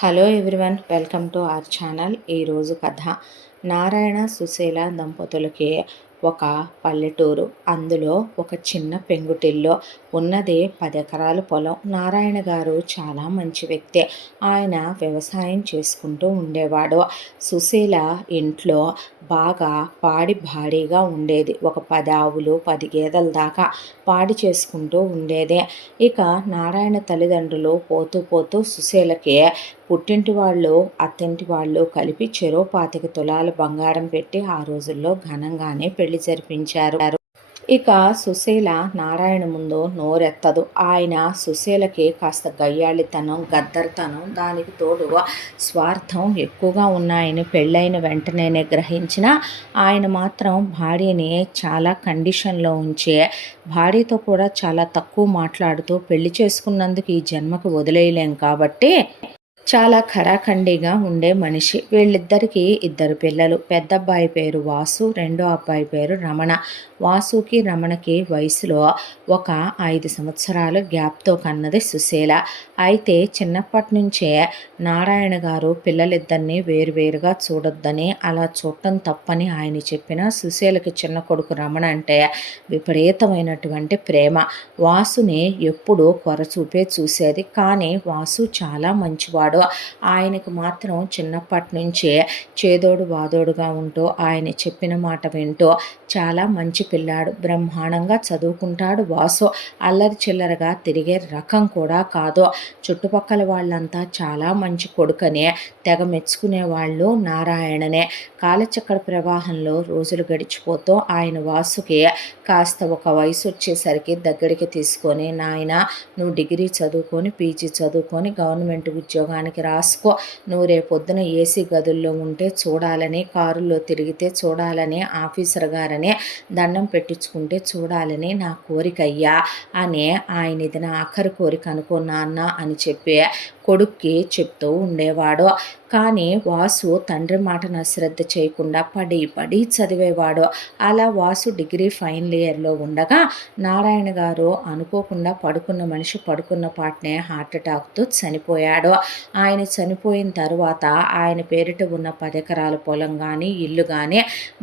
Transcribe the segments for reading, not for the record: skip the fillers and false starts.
Hello everyone, welcome to our channel. ఈరోజు కథ నారాయణ సుశీల దంపతులకి ఒక పల్లెటూరు. అందులో ఒక చిన్న పెంకుటిల్లు. ఉన్నది 10 ఎకరాల పొలం. నారాయణ గారు చాలా మంచి వ్యక్తి. ఆయన వ్యవసాయం చేసుకుంటూ ఉండేవాడు. సుశీల ఇంట్లో బాగా పాడి భారీగా ఉండేది. ఒక 10 ఆవులు 10 గేదెల దాకా పాడి చేసుకుంటూ ఉండేది. ఇక నారాయణ తల్లిదండ్రులు పోతూ పోతూ సుశీలకి పుట్టింటి వాళ్ళు అత్తింటి వాళ్ళు కలిపి చెరో 25 తులాల బంగారం పెట్టి ఆ రోజుల్లో ఘనంగానే పెళ్లి జరిపించారు. ఇక సుశీల నారాయణ ముందు నోరెత్తదు. ఆయన సుశీలకి కాస్త గయ్యాళితనం, గద్దరితనం, దానికి తోడు స్వార్థం ఎక్కువగా ఉన్నాయని పెళ్ళైన వెంటనే గ్రహించిన ఆయన మాత్రం భార్యని చాలా కండిషన్లో ఉంచి భార్యతో కూడా చాలా తక్కువ మాట్లాడుతూ పెళ్లి చేసుకున్నందుకు ఈ జన్మకు వదిలేయలేం కాబట్టి చాలా ఖరాఖండిగా ఉండే మనిషి. వీళ్ళిద్దరికీ 2 పిల్లలు. పెద్ద అబ్బాయి పేరు వాసు, రెండో అబ్బాయి పేరు రమణ. వాసుకి రమణకి వయసులో ఒక 5 సంవత్సరాలు గ్యాప్తో కన్నది సుశీల. అయితే చిన్నప్పటి నుంచే నారాయణ గారు పిల్లలిద్దరినీ వేరువేరుగా చూడొద్దని, అలా చూడటం తప్పని ఆయన చెప్పిన సుశీలకి చిన్న కొడుకు రమణ అంటే విపరీతమైనటువంటి ప్రేమ. వాసుని ఎప్పుడూ కొరచూపే చూసేది. కానీ వాసు చాలా మంచివాడు. ఆయనకు మాత్రం చిన్నప్పటి నుంచే చేదోడు వాదోడుగా ఉంటూ ఆయన చెప్పిన మాట వింటూ చాలా మంచి పిల్లాడు. బ్రహ్మాండంగా చదువుకుంటాడు వాసు. అల్లరి చిల్లరగా తిరిగే రకం కూడా కాదు. చుట్టుపక్కల వాళ్ళంతా చాలా మంచి కొడుకనే తెగ మెచ్చుకునే వాళ్ళు నారాయణనే. కాలచక్ర ప్రవాహంలో రోజులు గడిచిపోతూ ఆయన వాసుకి కాస్త ఒక వయసు వచ్చేసరికి దగ్గరికి తీసుకొని, నాయన నువ్వు డిగ్రీ చదువుకొని పీజీ చదువుకొని గవర్నమెంట్ ఉద్యోగానికి రాసుకో, నువ్వు రేపొద్దున ఏసీ గదుల్లో ఉంటే చూడాలని, కారుల్లో తిరిగితే చూడాలని, ఆఫీసర్ గారనే దండం పెట్టించుకుంటే చూడాలని నా కోరిక అయ్యా అని ఆయన ఇది నా ఆఖరి కోరిక అనుకో నాన్న అని చెప్పి కొడుక్కి చెప్తూ ఉండేవాడు. కానీ వాసు తండ్రి మాటను అశ్రద్ధ చేయకుండా పడి పడి చదివేవాడు. అలా వాసు డిగ్రీ ఫైనల్ ఇయర్లో ఉండగా నారాయణ గారు అనుకోకుండా పడుకున్న మనిషి పడుకున్న పాటనే హార్ట్అటాక్తో చనిపోయాడు. ఆయన చనిపోయిన తర్వాత ఆయన పేరిట ఉన్న 10 ఎకరాల పొలం కానీ, ఇల్లు కానీ,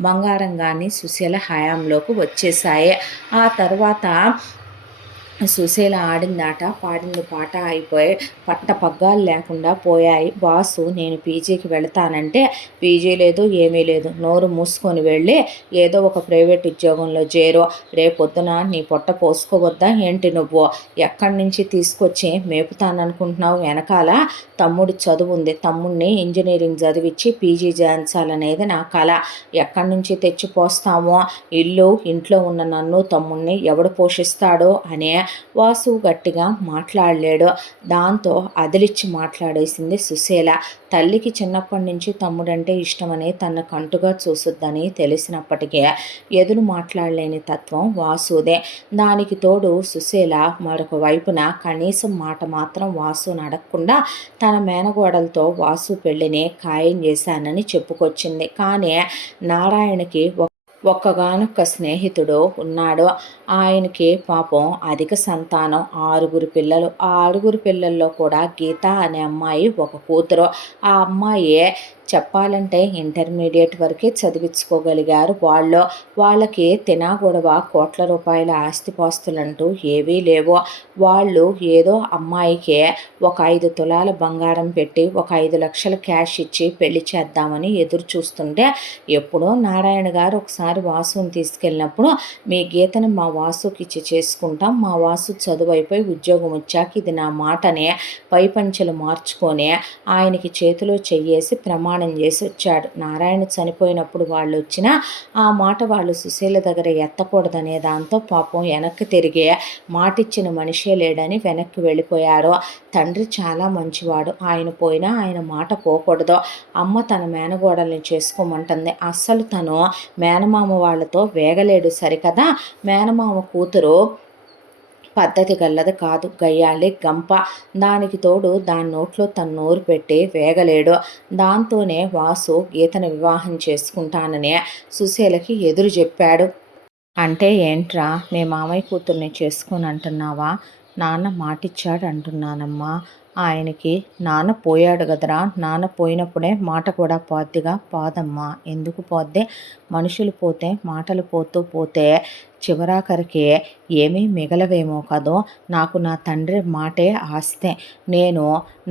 బంగారం కానీ సుశీల హయాంలోకి వచ్చేసాయి. ఆ తర్వాత సుశీల ఆడిందాట పాడింది పాట అయిపోయి పట్టపగ్గాలు లేకుండా పోయాయి. బాసు నేను పీజీకి వెళతానంటే పీజీ లేదు, ఏమీ లేదు, నోరు మూసుకొని వెళ్ళి ఏదో ఒక ప్రైవేట్ ఉద్యోగంలో చేరు, రేపొద్దున నీ పొట్ట పోసుకోవద్దా ఏంటి, నువ్వు ఎక్కడి నుంచి తీసుకొచ్చి మేపుతాననుకుంటున్నావు, వెనకాల తమ్ముడి చదువు ఉంది, తమ్ముడిని ఇంజనీరింగ్ చదివించి పీజీ చేయించాలనేది నా కళ, ఎక్కడి నుంచి తెచ్చిపోస్తామో, ఇంట్లో ఉన్న నన్ను తమ్ముడిని ఎవడు పోషిస్తాడో అనే వాసు గట్టిగా మాట్లాడలేడు. దాంతో అదిలిచ్చి మాట్లాడేసింది సుశీల. తల్లికి చిన్నప్పటి నుంచి తమ్ముడంటే ఇష్టమని తన కంటుగా చూసుద్దని తెలిసినప్పటికీ ఎదురు మాట్లాడలేని తత్వం వాసుదే. దానికి తోడు సుశీల మరొక వైపున కనీసం మాట మాత్రం వాసుని అడగకుండా తన మేనగోడలతో వాసు పెళ్లిని ఖాయం చేశానని చెప్పుకొచ్చింది. కానీ నారాయణకి ఒక్కగానొక్క స్నేహితుడు ఉన్నాడు. ఆయనకి పాపం అధిక సంతానం, 6 పిల్లలు. ఆ 6 పిల్లల్లో కూడా గీత అనే అమ్మాయి ఒక కూతురు. ఆ అమ్మాయి చెప్పాలంటే ఇంటర్మీడియట్ వరకే చదివించుకోగలిగారు వాళ్ళకి తినాగొడవ కోట్ల రూపాయల ఆస్తిపాస్తులంటూ ఏవీ లేవు. వాళ్ళు ఏదో అమ్మాయికి ఒక 5 తులాల బంగారం పెట్టి ఒక 5 లక్షల క్యాష్ ఇచ్చి పెళ్లి చేద్దామని ఎదురు చూస్తుంటే ఎప్పుడో నారాయణ గారు ఒకసారి వాసుని తీసుకెళ్ళినప్పుడు మీ గీతను మా వాసుకి ఇచ్చి చేసుకుంటాం, మా వాసు చదువు అయిపోయి ఉద్యోగం వచ్చాక ఇది నా మాటనే పైపంచెలు మార్చుకొని ఆయనకి చేతిలో చెయ్యేసి ప్రమాణం చేసి వచ్చాడు. నారాయణ చనిపోయినప్పుడు వాళ్ళు వచ్చినా ఆ మాట వాళ్ళు సుశీల దగ్గర ఎత్తకూడదనే దాంతో పాపం వెనక్కి తిరిగి మాటిచ్చిన మనిషే లేడని వెనక్కి వెళ్ళిపోయారు. తండ్రి చాలా మంచివాడు, ఆయన పోయినా ఆయన మాట పోకూడదు. అమ్మ తన మేనగోడల్ని చేసుకోమంటుంది. అస్సలు తను మేనమామ వాళ్ళతో వేగలేడు సరికదా. మేనమామ కూతురు పద్ధతి గల్లది కాదు, గయ్యాళి గంప. దానికి తోడు దాని నోట్లో తన నోరు పెట్టి వేగలేడు. దాంతోనే వాసు గీతను వివాహం చేసుకుంటానని సుశీలకి ఎదురు చెప్పాడు. అంటే ఏంట్రా, మీ మామయ్య కూతుర్ని చేసుకొని అంటున్నావా? నాన్న మాటిచ్చాడు అంటున్నానమ్మా. ఆయనకి నాన్న పోయాడు కదరా, నాన్న పోయినప్పుడే మాట కూడా పోద్దిగా, పోదమ్మా, ఎందుకు పోద్ది? మనుషులు పోతే మాటలు పోతూ పోతే చివరాఖరికి ఏమీ మిగలవేమో కదో. నాకు నా తండ్రి మాటే ఆస్తే. నేను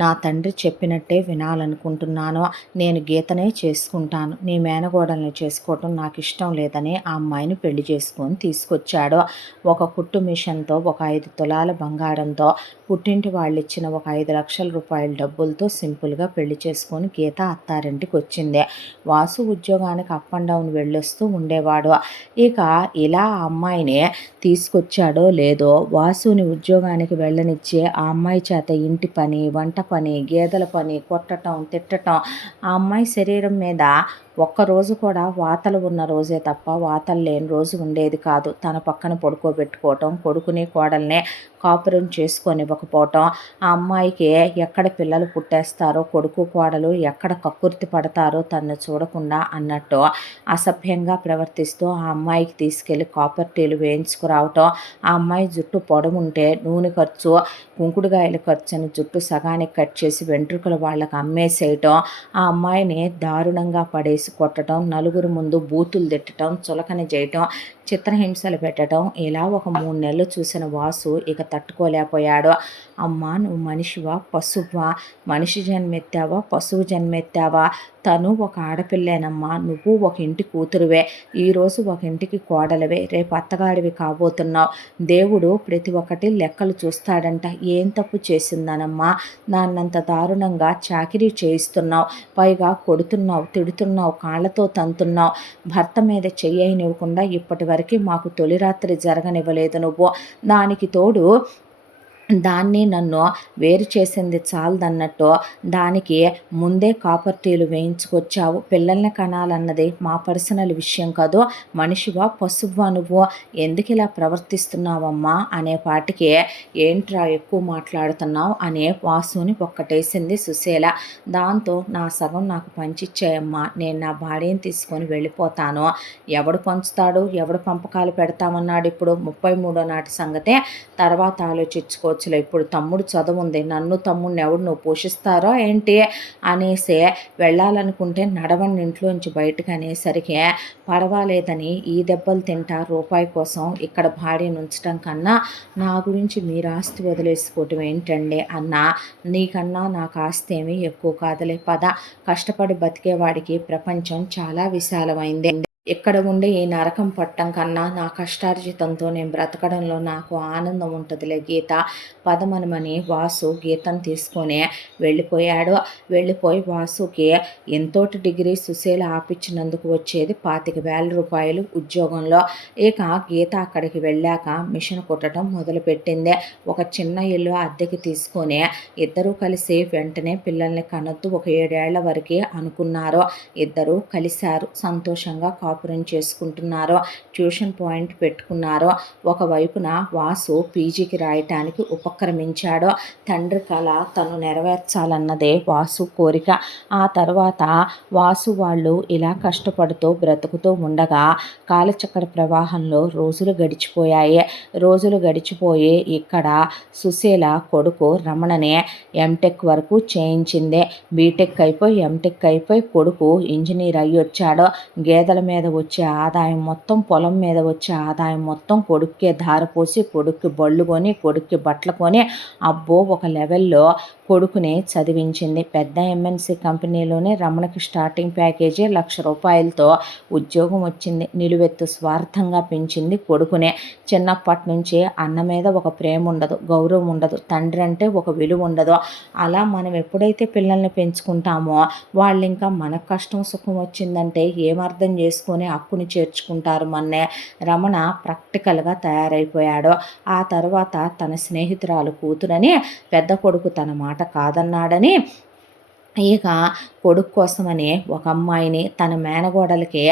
నా తండ్రి చెప్పినట్టే వినాలనుకుంటున్నాను. నేను గీతనే చేసుకుంటాను. నీ మేనగోడల్ని చేసుకోవటం నాకు ఇష్టం లేదని ఆ అమ్మాయిని పెళ్లి చేసుకొని తీసుకొచ్చాడు. ఒక కుట్టు మిషన్తో, ఒక 5 తులాల బంగారంతో, పుట్టింటి వాళ్ళు ఇచ్చిన ఒక 5 లక్షల రూపాయల డబ్బులతో సింపుల్గా పెళ్లి చేసుకొని గీత అత్తారింటికి వచ్చింది. వాసు ఉద్యోగానికి అప్ అండ్ డౌన్ వెళ్ళొస్తూ ఉండేవాడు. ఇక ఇలా ఆ అమ్మాయిని తీసుకొచ్చాడో లేదో, వాసుని ఉద్యోగానికి వెళ్ళనిచ్చి ఆ అమ్మాయి చేత ఇంటి పని, వంట పని, గేదెల పని, కొట్టటం, తిట్టటం, ఆ అమ్మాయి శరీరం మీద ఒక్కరోజు కూడా వాతలు ఉన్న రోజే తప్ప వాతలు లేని రోజు ఉండేది కాదు. తన పక్కన పడుకోబెట్టుకోవటం, కొడుకుని కోడల్ని కాపురం చేసుకొనివ్వకపోవటం, ఆ అమ్మాయికి ఎక్కడ పిల్లలు పుట్టేస్తారో, కొడుకు కోడలు ఎక్కడ కక్కుర్తి పడతారో తనను చూడకుండా అన్నట్టు అసభ్యంగా ప్రవర్తిస్తూ ఆ అమ్మాయికి తీసుకెళ్ళి కాపర్ టీలు వేయించుకురావటం, ఆ అమ్మాయి జుట్టు పొడవుంటే నూనె ఖర్చు, కుంకుడుగాయల ఖర్చు అని జుట్టు సగానికి కట్ చేసి వెంట్రుకలు వాళ్ళకి అమ్మేసేయటం, ఆ అమ్మాయిని దారుణంగా పడేసి కొట్టడం, నలుగురు ముందు బూతులు తిట్టడం, చులకన చేయటం, చిత్రహింసలు పెట్టడం, ఇలా ఒక 3 నెలలు చూసిన వాసు ఇక తట్టుకోలేకపోయాడు. అమ్మా, నువ్వు మనిషివా పశువా? మనిషి జన్మెత్తావా పశువు జన్మెత్తావా? తను ఒక ఆడపిల్లేనమ్మా, నువ్వు ఒక ఇంటి కూతురువే, ఈరోజు ఒక ఇంటికి కోడలివే, రేపు అత్తగాడివి కాబోతున్నావు. దేవుడు ప్రతి ఒక్కటి లెక్కలు చూస్తాడంట. ఏం తప్పు చేసిందనమ్మా నాన్నంత దారుణంగా చాకిరీ చేయిస్తున్నావు? పైగా కొడుతున్నావు, తిడుతున్నావు, కాళ్ళతో తంతున్నావు. భర్త మీద చెయ్యనివ్వకుండా ఇప్పటి వరకు మాకు తొలి రాత్రి జరగనివ్వలేదు నువ్వు. దానికి తోడు దాన్ని నన్ను వేరు చేసింది చాలదన్నట్టు దానికి ముందే కాపర్ టీలు వేయించుకొచ్చావు. పిల్లల్ని కనాలన్నది మా పర్సనల్ విషయం కాదు. మనిషివా పశువా నువ్వు? ఎందుకు ఇలా ప్రవర్తిస్తున్నావమ్మా అనే పాటికి ఏంట్రా ఎక్కువ మాట్లాడుతున్నావు అనే వాసుని ఒక్కటేసింది సుశీల. దాంతో నా సగం నాకు పంచిచ్చేయమ్మా, నేను నా భార్యను తీసుకొని వెళ్ళిపోతాను. ఎవడు పంచుతాడు, ఎవడు పంపకాలు పెడతామన్నాడు? ఇప్పుడు 33 నాటి సంగతే తర్వాత ఆలోచించుకో. ఇప్పుడు తమ్ముడు చదువుంది, నన్ను తమ్ముడిని ఎవడు నువ్వు పోషిస్తారో ఏంటి అనేసి వెళ్ళాలనుకుంటే నడవండి ఇంట్లోంచి బయటకు అనేసరికి పర్వాలేదని ఈ దెబ్బలు తింటా రూపాయి కోసం ఇక్కడ భార్యను ఉంచడం కన్నా నా గురించి మీరు ఆస్తి వదిలేసుకోవటం ఏంటండి అన్నా, నీకన్నా నాకు ఆస్తి ఏమీ ఎక్కువ కాదులే, పద. కష్టపడి బతికేవాడికి ప్రపంచం చాలా విశాలమైంది. ఇక్కడ ఉండే ఈ నరకం పట్టం కన్నా నా కష్టార్జితంతో నేను బ్రతకడంలో నాకు ఆనందం ఉంటుందిలే గీత, పదమనమని వాసు గీతను తీసుకొని వెళ్ళిపోయాడు. వెళ్ళిపోయి వాసుకి ఎంతోటి డిగ్రీ సుశీల ఆపించినందుకు వచ్చేది 25,000 రూపాయలు ఉద్యోగంలో. ఇక గీత అక్కడికి వెళ్ళాక మిషన్ కుట్టడం మొదలుపెట్టింది. ఒక చిన్న ఇల్లు అద్దెకి తీసుకొని ఇద్దరూ కలిసి వెంటనే పిల్లల్ని కనొద్దు, ఒక 7 ఏళ్ల వరకే అనుకున్నారు. ఇద్దరూ కలిశారు, సంతోషంగా కాపురం చేసుకుంటున్నారు, ట్యూషన్ పాయింట్ పెట్టుకున్నారు. ఒకవైపున వాసు పీజీకి రాయటానికి ఉపక్రమించాడు. తండ్రి కళ తను నెరవేర్చాలన్నదే వాసు కోరిక. ఆ తర్వాత వాసు వాళ్ళు ఇలా కష్టపడుతూ బ్రతుకుతూ ఉండగా కాలచక్ర ప్రవాహంలో రోజులు గడిచిపోయాయి. రోజులు గడిచిపోయి ఇక్కడ సుశీల కొడుకు రమణనే ఎంటెక్ వరకు చేయించింది. బీటెక్ అయిపోయి ఎంటెక్ అయిపోయి కొడుకు ఇంజనీర్ అయ్యి వచ్చాడు. గేదెల మీద వచ్చే ఆదాయం మొత్తం, పొలం మీద వచ్చే ఆదాయం మొత్తం కొడుక్కే ధారపోసి కొడుక్కి బళ్ళు కొని, కొడుక్కి బట్టలు కొని, అబ్బో ఒక లెవెల్లో కొడుకుని చదివించింది. పెద్ద ఎంఎన్సి కంపెనీలోనే రమణకి స్టార్టింగ్ ప్యాకేజీ 1,00,000 రూపాయలతో ఉద్యోగం వచ్చింది. నిలువెత్తు స్వార్థంగా పెంచింది కొడుకునే. చిన్నప్పటి నుంచి అన్న మీద ఒక ప్రేమ ఉండదు, గౌరవం ఉండదు, తండ్రి అంటే ఒక విలువ ఉండదు. అలా మనం ఎప్పుడైతే పిల్లల్ని పెంచుకుంటామో వాళ్ళు ఇంకా మనకు కష్టం సుఖం వచ్చిందంటే ఏమర్థం చేసుకొని హక్కుని చేర్చుకుంటారు మన్నే. రమణ ప్రాక్టికల్గా తయారైపోయాడు. ఆ తర్వాత తన స్నేహితురాలు కూతురని పెద్ద కొడుకు తన మాట కాదన్నాడని ఇక కొడుకు కోసమని ఒక అమ్మాయిని తన మేనగోడలకి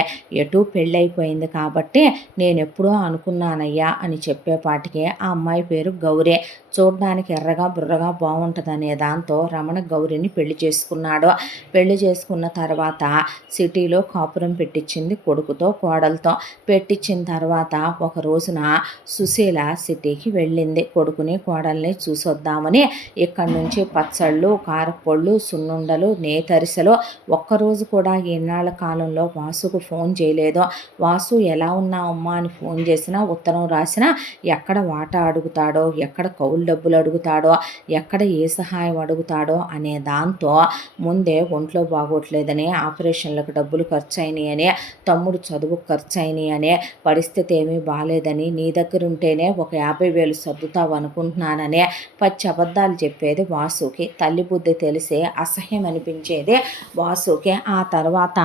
ఎటూ పెళ్ళైపోయింది కాబట్టి నేనెప్పుడో అనుకున్నానయ్యా అని చెప్పేపాటికి ఆ అమ్మాయి పేరు గౌరే. చూడ్డానికి ఎర్రగా బుర్రగా బాగుంటుందనే దాంతో రమణ గౌరిని పెళ్లి చేసుకున్నాడు. పెళ్లి చేసుకున్న తర్వాత సిటీలో కాపురం పెట్టించింది కొడుకుతో కోడలతో. పెట్టించిన తర్వాత ఒక రోజున సుశీల సిటీకి వెళ్ళింది కొడుకుని కోడల్ని చూసొద్దామని. ఇక్కడి నుంచి పచ్చళ్ళు, కారప్పొళ్ళు, సున్నుండలు, నేతరిసెలు. ఒక్కరోజు కూడా ఈనాళ్ల కాలంలో వాసుకు ఫోన్ చేయలేదు. వాసు ఎలా ఉన్నావమ్మా అని ఫోన్ చేసినా ఉత్తరం రాసినా ఎక్కడ వాటా అడుగుతాడో, ఎక్కడ కౌలు డబ్బులు అడుగుతాడో, ఎక్కడ ఏ సహాయం అడుగుతాడో అనే దాంతో ముందే ఒంట్లో బాగోట్లేదని, ఆపరేషన్లకు డబ్బులు ఖర్చు అయినాయని, తమ్ముడు చదువుకు ఖర్చు అయినాయని, పరిస్థితి ఏమీ బాగాలేదని, నీ దగ్గర ఉంటేనే ఒక 50,000 సర్దుతావు అనుకుంటున్నానని పచ్చి అబద్ధాలు చెప్పేది వాసుకి. తల్లి బుద్ధి తెలిసే అసహ్యం అనిపించేది వాసుకి. ఆ తర్వాత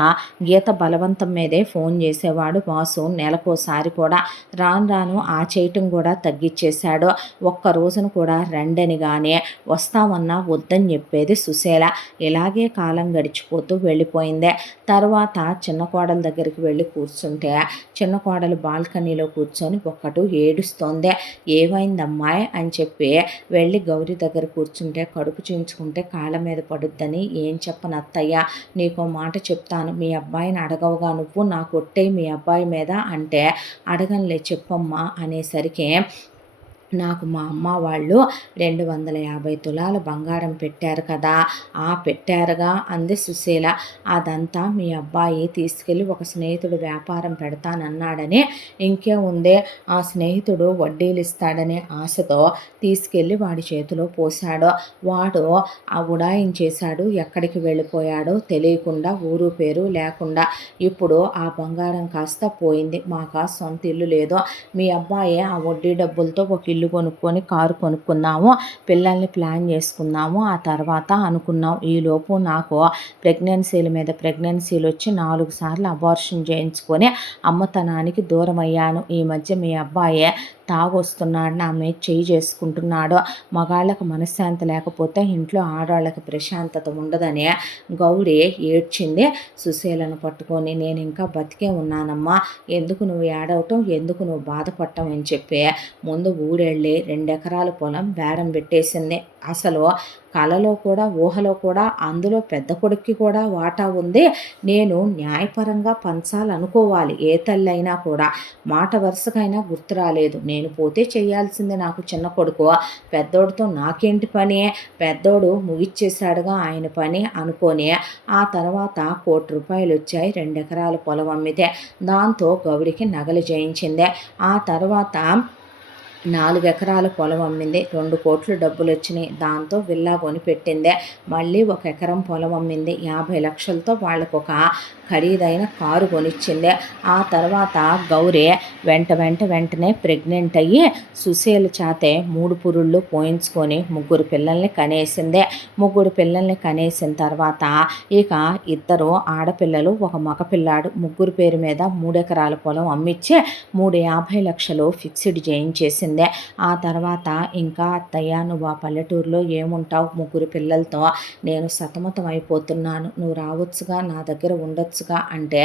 గీత బలవంతం మీదే ఫోన్ చేసేవాడు వాసు. నెలకోసారి కూడా. రాను రాను ఆ చేయటం కూడా తగ్గించేశాడు. ఒక్క రోజును కూడా రండని కానీ వస్తామన్నా వద్దని చెప్పేది సుశీల. ఇలాగే కాలం గడిచిపోతూ వెళ్ళిపోయిందే. తర్వాత చిన్న కోడల దగ్గరికి వెళ్ళి కూర్చుంటే చిన్న కోడలు బాల్కనీలో కూర్చొని ఒక్కటు ఏడుస్తోంది. ఏమైందమ్మాయి అని చెప్పి వెళ్ళి గౌరీ దగ్గర కూర్చుంటే కడుపు చించుకుంటే కాళ్ళ మీద పడుద్దని, ఏం చెప్పనత్తయ్యా, నీకో మాట చెప్తాను, మీ అబ్బాయిని అడగవుగా నువ్వు, నాకు ఒట్టేయి మీ అబ్బాయి మీద అంటే, అడగంలే చెప్పమ్మా అనేసరికి నాకు మా అమ్మ వాళ్ళు 250 తులాల బంగారం పెట్టారు కదా, పెట్టారుగా అంది సుశీల. అదంతా మీ అబ్బాయి తీసుకెళ్ళి ఒక స్నేహితుడు వ్యాపారం పెడతానన్నాడని, ఇంకేముందే ఆ స్నేహితుడు వడ్డీలు ఇస్తాడనే ఆశతో తీసుకెళ్ళి వాడి చేతిలో పోశాడు. వాడు ఉడాయించేశాడు. ఎక్కడికి వెళ్ళిపోయాడో తెలియకుండా, ఊరు పేరు లేకుండా. ఇప్పుడు ఆ బంగారం కాస్త పోయింది. మాకు సొంత ఇల్లు లేదు. మీ అబ్బాయి ఆ వడ్డీ డబ్బులతో ఒక ఇల్లు కొనుక్కొని కారు కొనుక్కున్నాము, పిల్లల్ని ప్లాన్ చేసుకున్నాము. ఆ తర్వాత అనుకున్నాం. ఈలోపు నాకు ప్రెగ్నెన్సీల మీద ప్రెగ్నెన్సీలు వచ్చి 4 సార్లు అబార్షన్ చేయించుకొని అమ్మతనానికి దూరం అయ్యాను. ఈ మధ్య మీ అబ్బాయే తాగొస్తున్నాడు, నా మీద చేయి చేసుకుంటున్నాడు. మగాళ్ళకు మనశ్శాంతి లేకపోతే ఇంట్లో ఆడవాళ్ళకి ప్రశాంతత ఉండదని గౌరీ ఏడ్చింది సుశీలను పట్టుకొని. నేను ఇంకా బతికే ఉన్నానమ్మా, ఎందుకు నువ్వు ఏడవటం, ఎందుకు నువ్వు బాధపడటం అని చెప్పి ముందు ఊరెళ్ళి 2 ఎకరాల పొలం బేరం పెట్టేసింది. అసలు కలలో కూడా ఊహలో కూడా అందులో పెద్ద కొడుక్కి కూడా వాటా ఉంది. నేను న్యాయపరంగా పంచాలనుకోవాలి. ఏ తల్లి అయినా కూడా మాట వరుసకైనా గుర్తు రాలేదు. నేను పోతే చేయాల్సింది నాకు చిన్న కొడుకు, పెద్దోడితో నాకేంటి పని, పెద్దోడు ముగిచ్చేశాడుగా ఆయన పని అనుకొని ఆ తర్వాత ₹1,00,00,000 వచ్చాయి 2 ఎకరాల పొలం అమ్మితే. దాంతో గౌరికి నగలు చేయించింది. ఆ తర్వాత 4 ఎకరాల పొలం అమ్మింది. 2 కోట్లు డబ్బులు వచ్చినాయి. దాంతో విల్లా కొనిపెట్టింది. మళ్ళీ 1 ఎకరం పొలం అమ్మింది. 50 లక్షలతో వాళ్ళకొక ఖరీదైన కారు కొనిచ్చింది. ఆ తర్వాత గౌరీ వెంటనే ప్రెగ్నెంట్ అయ్యి సుశీల చేతే 3 పురుళ్ళు పోయించుకొని 3 పిల్లల్ని కనేసింది. 3 పిల్లల్ని కనేసిన తర్వాత ఇక 2 ఆడపిల్లలు, 1 మగపిల్లాడు. 3 పేరు మీద 3 ఎకరాల పొలం అమ్మిచ్చి 50 లక్షలు ఫిక్స్డ్ చేయించేసింది. ఆ తర్వాత ఇంకా అత్తయ్య, నువ్వు ఆ పల్లెటూరులో ఏముంటావు 3 పిల్లలతో, నేను సతమతం అయిపోతున్నాను, నువ్వు రావచ్చుగా, నా దగ్గర ఉండొచ్చుగా అంటే,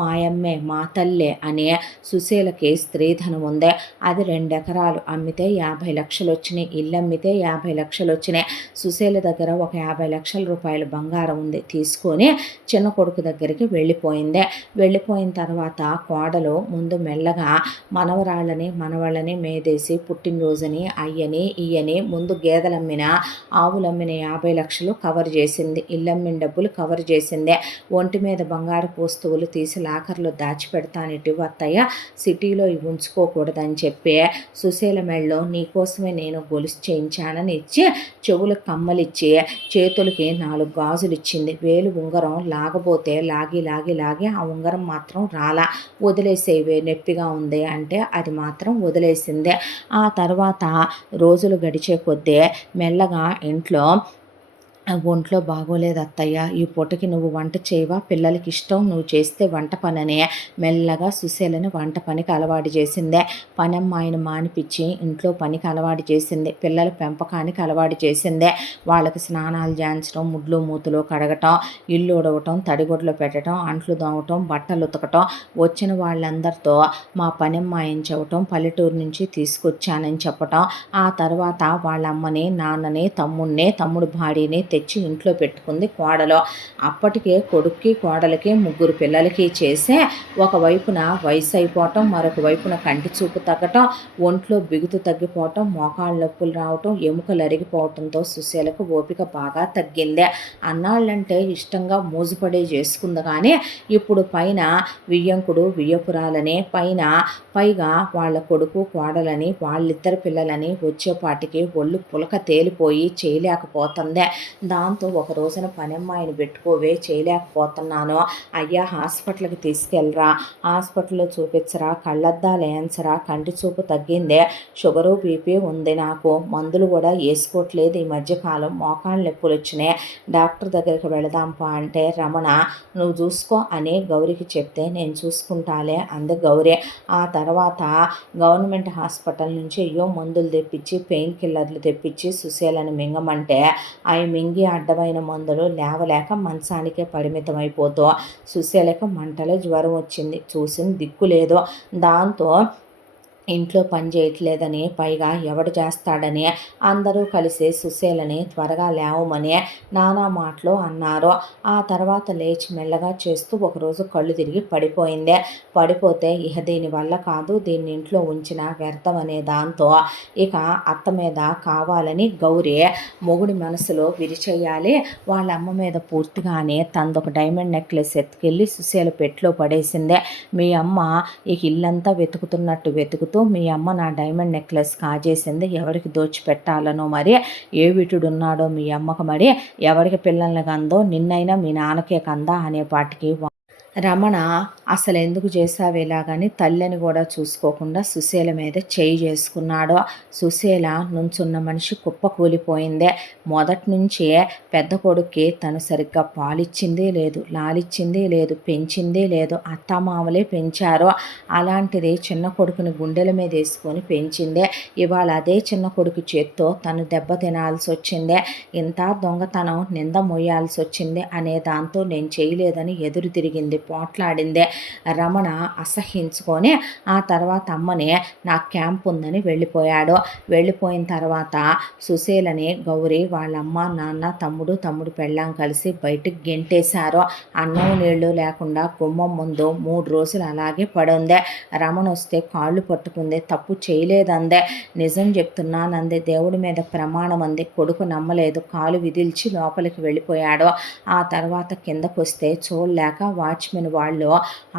మాయమ్మే మా తల్లే అని సుశీలకి స్త్రీధనం ఉంది. అది 2 ఎకరాలు అమ్మితే 50 లక్షలు వచ్చినాయి. ఇల్లు అమ్మితే 50 లక్షలు వచ్చినాయి. సుశీల దగ్గర ఒక 50 లక్షల రూపాయలు బంగారం ఉంది. తీసుకొని చిన్న కొడుకు దగ్గరికి వెళ్ళిపోయింది. వెళ్ళిపోయిన తర్వాత కోడలు ముందు మెల్లగా మనవరాళ్ళని మనవాళ్ళని మేదేసి పుట్టినరోజుని అయ్యని ఇయ్యని ముందు గేదెలమ్మిన ఆవులమ్మిన 50 లక్షలు కవర్ చేసింది. ఇల్లమ్మిన డబ్బులు కవర్ చేసింది. ఒంటి మీద బంగారు వస్తువులు తీసి లాకర్లో దాచిపెడతానిటి అత్తయ్య, సిటీలో ఇవి ఉంచుకోకూడదని చెప్పి సుశీల మెళ్ళలో నీకోసమే నేను గొలుసు చేయించానని ఇచ్చి, చెవులకు కమ్మలిచ్చి, చేతులకి 4 గాజులు ఇచ్చింది. వేలు ఉంగరం లాగబోతే లాగి ఆ ఉంగరం మాత్రం రాలా. వదిలేసేవే, నొప్పిగా ఉంది అంటే అది మాత్రం వదిలేసిందే. ఆ తర్వాత రోజులు గడిచే కొద్దీ మెల్లగా ఇంట్లో ఒంట్లో బాగోలేదు అత్తయ్య, ఈ పూటకి నువ్వు వంట చేయవా, పిల్లలకి ఇష్టం నువ్వు చేస్తే వంట పననే మెల్లగా సుశీలని వంట పనికి అలవాటు చేసిందే. పనమ్మాయిని మానిపించి ఇంట్లో పనికి అలవాటు చేసింది, పిల్లల పెంపకానికి అలవాటు చేసిందే. వాళ్ళకి స్నానాలు చేయించడం, ముడ్లు మూతులు కడగటం, ఇల్లు ఉడవటం, తడిగుడ్లు పెట్టడం, అంట్లు దోమటం, బట్టలు ఉతకటం, వచ్చిన వాళ్ళందరితో మా పనమ్మాయిని చెప్పటం, పల్లెటూరు నుంచి తీసుకొచ్చానని చెప్పటం, ఆ తర్వాత వాళ్ళ అమ్మని, నాన్నని, తమ్ముడు భార్యని తెచ్చి ఇంట్లో పెట్టుకుంది కోడలు. అప్పటికే కొడుక్కి కోడలికి 3 పిల్లలకి చేసే ఒకవైపున వయసు అయిపోవటం, మరొక వైపున కంటి చూపు తగ్గటం, ఒంట్లో బిగుతు తగ్గిపోవటం, మోకాళ్ళ నొప్పులు రావటం, ఎముకలు అరిగిపోవటంతో సుశీలకు ఓపిక బాగా తగ్గిందే. అన్నాళ్ళంటే ఇష్టంగా మోజుపడే చేసుకుంది, కానీ ఇప్పుడు పైన వియ్యంకుడు వియ్యపురాలని, పైగా వాళ్ళ కొడుకు కోడలని, వాళ్ళిద్దరు పిల్లలని వచ్చేపాటికి ఒళ్ళు పులక తేలిపోయి చేయలేకపోతుందే. దాంతో ఒక రోజున పనమ్మాయిని పెట్టుకోవే, చేయలేకపోతున్నాను, అయ్యా హాస్పిటల్కి తీసుకెళ్ళరా, హాస్పిటల్లో చూపించరా, కళ్ళద్దాలు వేయించరా, కంటి చూపు తగ్గిందే, షుగరు బీపీ ఉంది నాకు, మందులు కూడా వేసుకోవట్లేదు, ఈ మధ్యకాలం మోకాళ్ళ నొప్పులు వచ్చినాయి, డాక్టర్ దగ్గరికి వెళదాంపా అంటే రమణ నువ్వు చూసుకో అని గౌరికి చెప్తే నేను చూసుకుంటాలే అంది గౌరీ. ఆ తర్వాత గవర్నమెంట్ హాస్పిటల్ నుంచి అయ్యో మందులు తెప్పించి పెయిన్ కిల్లర్లు తెప్పించి సుశీలని మింగమంటే అవి మింగి అడ్డమైన మందులు లేవలేక మంచానికే పరిమితం అయిపోతూ సుశీలకు మంటలో జ్వరం వచ్చింది. చూసిన దిక్కు లేదు. దాంతో ఇంట్లో పని చేయట్లేదని, పైగా ఎవడు చేస్తాడని అందరూ కలిసి సుశీలని త్వరగా లేవమని నానా మాటలు అన్నారు. ఆ తర్వాత లేచి మెల్లగా చేస్తూ ఒకరోజు కళ్ళు తిరిగి పడిపోయిందే. పడిపోతే ఇహ దీని వల్ల కాదు, దీన్ని ఇంట్లో ఉంచిన వ్యర్థం అనే దాంతో ఇక అత్త మీద కావాలని గౌరీ మొగుడి మనసులో విరిచేయాలి, వాళ్ళ అమ్మ మీద పూర్తిగానే తనదొక డైమండ్ నెక్లెస్ ఎత్తుకెళ్ళి సుశీల పెట్లో పడేసిందే. మీ అమ్మ ఇక ఇల్లంతా వెతుకుతున్నట్టు వెతుకుతూ మీ అమ్మ నా డైమండ్ నెక్లెస్ కాజేసింది, ఎవరికి దోచిపెట్టాలనో, మరి ఏ విటుడున్నాడో మీ అమ్మకు, మరి ఎవరికి పిల్లల్ని కందో, నిన్నైనా మీ నాన్నకే కందా అనేపాటికి రమణ అసలు ఎందుకు చేసావు ఇలాగని తల్లిని కూడా చూసుకోకుండా సుశీల మీద చేయి చేసుకున్నాడు. సుశీల నుంచున్న మనిషి కుప్పకూలిపోయిందే. మొదటి నుంచే పెద్ద కొడుక్కి తను సరిగ్గా పాలిచ్చిందే లేదు, లాలిచ్చిందే లేదు, పెంచిందే లేదు, అత్తామామలే పెంచారు. అలాంటిది చిన్న కొడుకుని గుండెల మీద వేసుకొని పెంచిందే. ఇవాళ అదే చిన్న కొడుకు చేత్తో తను దెబ్బ తినాల్సి వచ్చిందే. ఇంత దొంగతనం నింద మోయాల్సి వచ్చింది అనే దాంతో నేను చేయలేదని ఎదురు తిరిగింది, పోట్లాడిందే. రమణ అసహించుకొని ఆ తర్వాత అమ్మని నా క్యాంప్ ఉందని వెళ్ళిపోయాడు. వెళ్ళిపోయిన తర్వాత సుశీలని గౌరీ వాళ్ళ అమ్మ నాన్న తమ్ముడు పెళ్ళాం కలిసి బయటికి గెంటేశారు. అన్నం నీళ్లు లేకుండా గుమ్మం ముందు 3 రోజులు అలాగే పడుందే. రమణ వస్తే కాళ్ళు పట్టుకుంది, తప్పు చేయలేదందే, నిజం చెప్తున్నానంది, దేవుడి మీద ప్రమాణం అంది. కొడుకు నమ్మలేదు, కాలు విదిల్చి లోపలికి వెళ్ళిపోయాడు. ఆ తర్వాత కిందకు వస్తే చూడలేక వాచ్మెన్ వాళ్ళు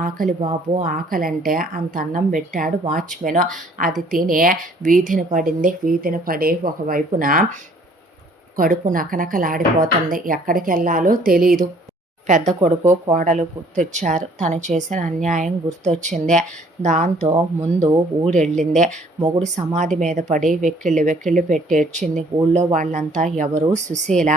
ఆకలి బాబు ఆకలంటే అంత అన్నం పెట్టాడు వాచ్మెన్. అది తిని వీధిన పడింది. వీధిన పడి ఒకవైపున కడుపు నకనకలాడిపోతుంది. ఎక్కడికి వెళ్ళాలో తెలీదు. పెద్ద కొడుకు కోడలు గుర్తొచ్చారు. తను చేసిన అన్యాయం గుర్తొచ్చిందే. దాంతో ముందు ఊరెళ్ళిందే. మొగుడు సమాధి మీద పడి వెక్కిళ్ళు పెట్టి ఏడ్చింది. ఊళ్ళో వాళ్ళంతా ఎవరు సుశీల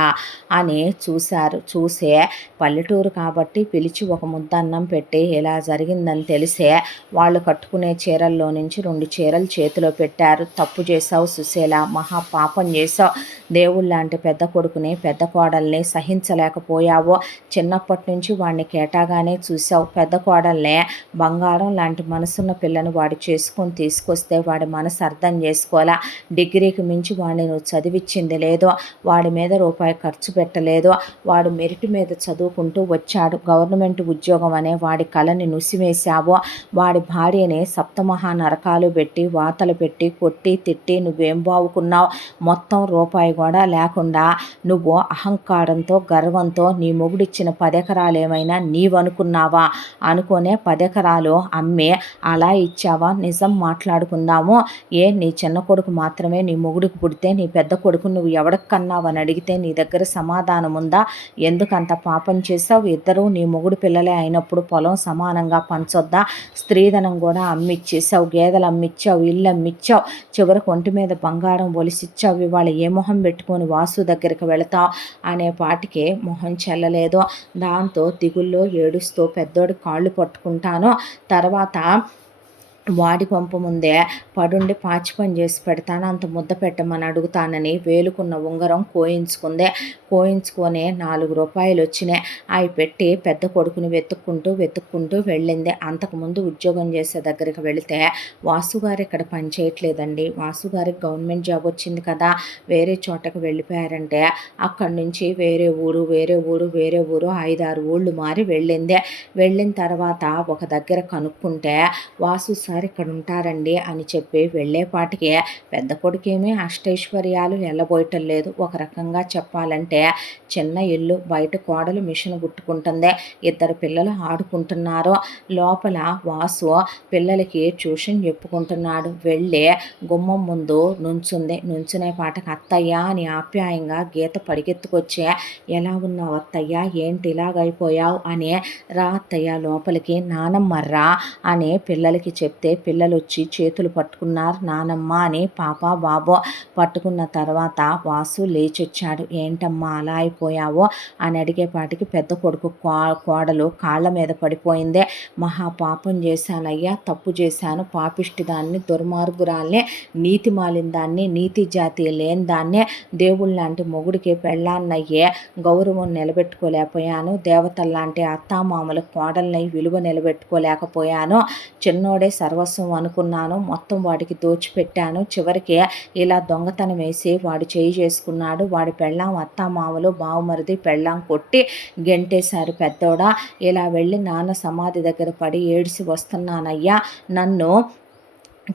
అని చూశారు. చూసే పల్లెటూరు కాబట్టి పిలిచి ఒక ముద్దన్నం పెట్టి ఇలా జరిగిందని తెలిసే వాళ్ళు కట్టుకునే చీరల్లో నుంచి 2 చీరలు చేతిలో పెట్టారు. తప్పు చేశావు సుశీల, మహా పాపం చేశావు, దేవుళ్ళలాంటి పెద్ద కొడుకుని పెద్ద కోడల్ని సహించలేకపోయావు, చిన్నప్పటి నుంచి వాడిని కేటాగానే చూసావు, పెద్ద కోడల్నే బంగారం లాంటి మనసున్న పిల్లని వాడు చేసుకొని తీసుకొస్తే వాడి మనసు అర్థం చేసుకోవాలా, డిగ్రీకి మించి వాడిని నువ్వు చదివించింది లేదు, వాడి మీద రూపాయి ఖర్చు పెట్టలేదు, వాడు మెరిట్ మీద చదువుకుంటూ వచ్చాడు, గవర్నమెంట్ ఉద్యోగం అనే వాడి కళని నుసివేశావు, వాడి భార్యని సప్తమహా నరకాలు పెట్టి వాతలు పెట్టి కొట్టి తిట్టి నువ్వేం బావుకున్నావు, మొత్తం రూపాయి కూడా లేకుండా నువ్వు అహంకారంతో గర్వంతో నీ మొగుడిచ్చిన 10 ఎకరాలు ఏమైనా నీవనుకున్నావా, అనుకునే 10 ఎకరాలు అమ్మి అలా ఇచ్చావా, నిజం మాట్లాడుకుందాము, నీ చిన్న కొడుకు మాత్రమే నీ మొగుడికి పుడితే నీ పెద్ద కొడుకు నువ్వు ఎవడికి కన్నావని అడిగితే నీ దగ్గర సమాధానం ఉందా, ఎందుకంత పాపం చేసావు, ఇద్దరు నీ మొగుడు పిల్లలే అయినప్పుడు పొలం సమానంగా పంచొద్దా, స్త్రీధనం కూడా అమ్మిచ్చేసావు, గేదెలు అమ్మిచ్చావు, ఇల్లు అమ్మిచ్చావు, చివరికి ఒంటి మీద బంగారం ఒలిసిచ్చావు, ఇవాళ ఏ మొహం పెట్టుకొని వాసు దగ్గరికి వెళతావు అనే పాటికి మొహం చెల్లలేదు. దాంతో దిగుల్లో ఏడుస్తూ పెద్దోడి కాళ్ళు పట్టుకుంటాను, తర్వాత వాడి పంప ముందే పడుండి పాచి పని చేసి పెడతాను, అంత ముద్ద పెట్టమని అడుగుతానని వేలుకున్న ఉంగరం కోయించుకొని 4 రూపాయలు వచ్చినాయి. అవి పెట్టి పెద్ద కొడుకుని వెతుక్కుంటూ వెళ్ళింది. అంతకుముందు ఉద్యోగం చేసే దగ్గరికి వెళితే వాసుగారు ఇక్కడ పని చేయట్లేదండి, వాసుగారికి గవర్నమెంట్ జాబ్ వచ్చింది కదా, వేరే చోటకు వెళ్ళిపోయారంటే అక్కడి నుంచి వేరే ఊరు 5-6 ఊళ్ళు మారి వెళ్ళిన తర్వాత ఒక దగ్గర కనుక్కుంటే వాసు సార్ ఇక్కడ ఉంటారండి అని చెప్పి వెళ్ళేపాటికి పెద్ద కొడుకేమీ అష్టైశ్వర్యాలు వెళ్ళబోయటం లేదు. ఒక రకంగా చెప్పాలంటే చిన్న ఇల్లు, బయట కోడలు మిషన్ గుట్టుకుంటుంది, 2 పిల్లలు ఆడుకుంటున్నారు, లోపల వాసు పిల్లలకి ట్యూషన్ చెప్పుకుంటున్నాడు. వెళ్ళి గుమ్మం ముందు నుంచునే పాటకు అత్తయ్య అని ఆప్యాయంగా గీత పరిగెత్తుకొచ్చే ఎలా ఉన్నావు అత్తయ్య, ఏంటి ఇలాగైపోయావు అని, రా అత్తయ్య లోపలికి, నానమ్మర్రా అని పిల్లలకి చెప్తే పిల్లలు వచ్చి చేతులు పట్టుకున్నారు. నానమ్మ అని పాప బాబు పట్టుకున్న తర్వాత వాసు లేచొచ్చాడు. ఏంటమ్మా అలా అయిపోయావో అని అడిగేపాటికి పెద్ద కొడుకు కోడలు కాళ్ళ మీద పడిపోయిందే. మహా పాపం చేశానయ్యా, తప్పు చేశాను, పాపిష్టి దాన్ని, దుర్మార్గురాల్ని, నీతి మాలిన దాన్ని, నీతి జాతి లేని దాన్నే, దేవుళ్ళ లాంటి మొగుడికి పెళ్ళాన్నయ్యే గౌరవం నిలబెట్టుకోలేకపోయాను, దేవతల్లాంటి అత్తామామల కోడల్ని విలువ నిలబెట్టుకోలేకపోయాను, చిన్నోడే సర్వస్వం అనుకున్నాను, మొత్తం వాడికి దోచిపెట్టాను, చివరికి ఇలా దొంగతనం వేసి వాడు చేయి చేసుకున్నాడు, వాడి పెళ్ళాం అత్తామామలు బావమరిది పెళ్ళాం కొట్టి గెంటేశారు పెద్దోడా, ఇలా వెళ్ళి నాన్న సమాధి దగ్గర పడి ఏడిసి వస్తున్నానయ్యా, నన్ను